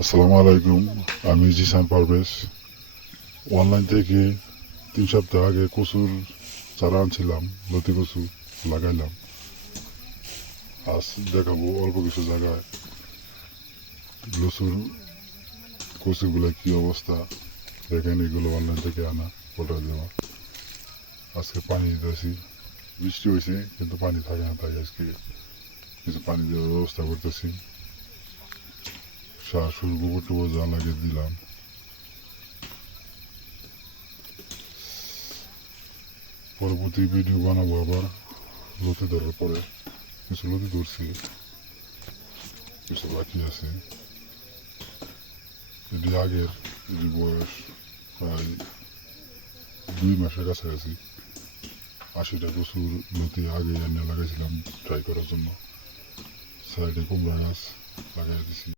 আসসালামু আলাইকুম। আমি জিসান পারভেজ। অনলাইন থেকে 3 সপ্তাহ আগে কচুর চারা আনছিলাম, লতি কচু লাগাইলাম। আজ দেখাবো অল্প কিছু জায়গায় লসুর কচুগুলো কি অবস্থা। দেখেন, এগুলো অনলাইন থেকে আনা, অর্ডার দেওয়া। আজকে পানি দিতেছি, বৃষ্টি হয়েছে কিন্তু পানি থাকে না, তাই আজকে কিছু পানি দেওয়ার ব্যবস্থা করতেছি। শাশুর গোবর টোবর যা লাগে দিলাম। পরবর্তী ভিডিও বানাবো আবার লতি ধরার পরে। কিছু লতি ধরছি, কিছু বাকি আছে। এটি আগের, এটি বয়স প্রায় 2 মাসের কাছাকাছি। 80টা কচুর লতি আগে এনে লাগাইছিলাম ট্রাই করার জন্য। সাইডে কুমড়া গাছ লাগাই দিছি।